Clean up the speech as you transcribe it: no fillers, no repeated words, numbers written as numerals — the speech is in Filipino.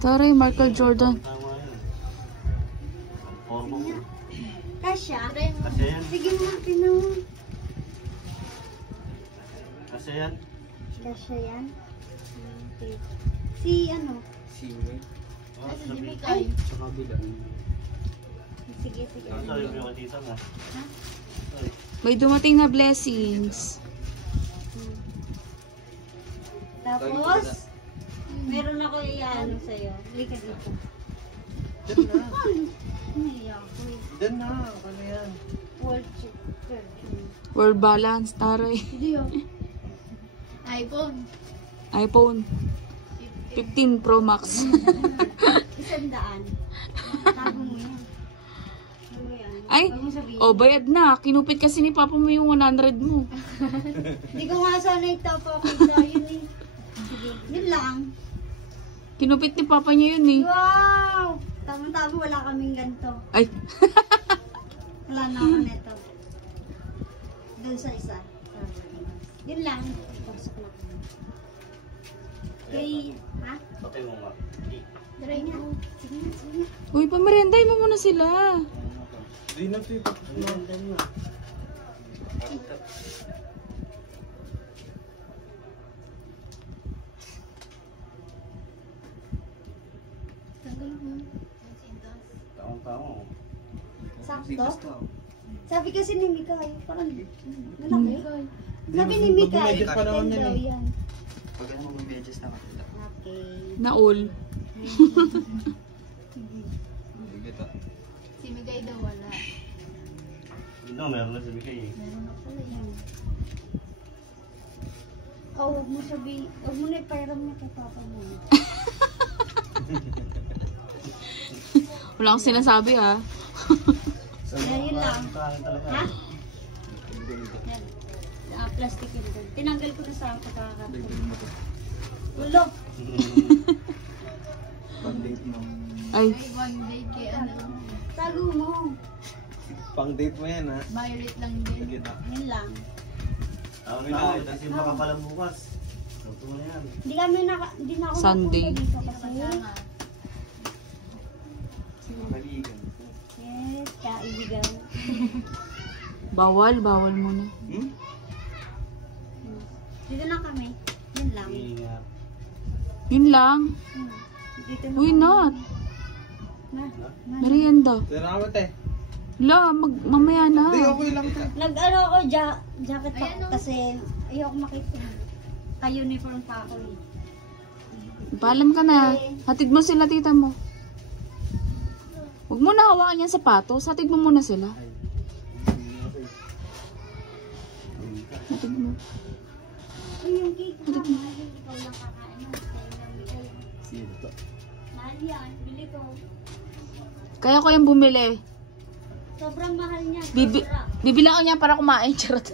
Taray, Michael Jordan. Kasya? Kasya yan. Sige nga, tinawag. Kasya yan. Kasya yan? Okay. Si ano? Si May. Ay! Sa kabila. Sige, sige. Ang sabi mo yung tita mo. May dumating na blessings. Tapos, meron ako iyaano sa'yo. Halika dito. Diyan na. Naiya ako eh. Diyan na. Ano yan? World chicken. World balance, taray. Hindi oh. iPhone. iPhone 15 Pro Max. 100. Tago mo yan. Tago mo yan. Ay, Huwag mo sabihin. oh, bayad na. Kinupit kasi ni Papa mo yung 100 mo. Hindi ko nga sana itapakita yun eh. Sige, yun lang. Kinupit ni Papa niya yun eh. Wow! Tama-tama wala kaming ganito. Ay, Wala na ako neto. Doon sa isa. Yun lang. Pasok na kami. Okay, ha? Patay mo nga. Try nga. Sige nga, sige nga. uy, pamarenday mo muna sila. Di na si Tanggal mo. Taong-taong. Sakto? Sabi kasi ni Mikay, parang malaki. Sabi ni Mikay, Bumedyo pa naman yan daw eh. yan. Pag ano mo medyas na kapila. Okay. Naul. Dito. Si Migay daw wala. No, meron na sabi kayo eh. Meron ako na yan. Oh, huwag mo sabi, huwag mo na ipahiram niya kay Papa mo. Wala akong sinasabi ha. Yun lang. Kain talaga. Ha? Yan. Plastic yun doon. Tinanggal ko na sa pagkakataon. Dagdagan mo to. Ulo! Pang-date mo. Ay, Ay, one day kay ano. Tago mo. Pang-date mo yan ha. Violet lang din. Sige na. Yun lang. Ang ina, kasi baka pala bukas. Luto na yan. Hindi na ako Sunday. napunta dito kasi. Kasama. Maligan. Yes, kaibigan. bawal muna. Hmm? Dito na kami. Yun lang. Ingat. Yun lang. Dito na Uy, kami. not. Na. Merienda. Salamat eh. La, mamaya na. Hindi, okay lang to. Nag-ano ako, jacket pa Ayan, oh. kasi ayoko makita. Ka-uniform pa ako eh. Paalam ka na. Hatid mo sila, tita mo. Huwag mo na hawakan yung sapatos. Hatid mo muna sila. Hatid mo. Uy, yung cake na mahal. Ikaw lang kakain. Sa'yo lang bigay. Sino to? Mahal yan. Bili ko. Kaya ko yung bumili. Sobrang mahal niya. Bibi Sobra. bibilang ko niya para kumain. Charot.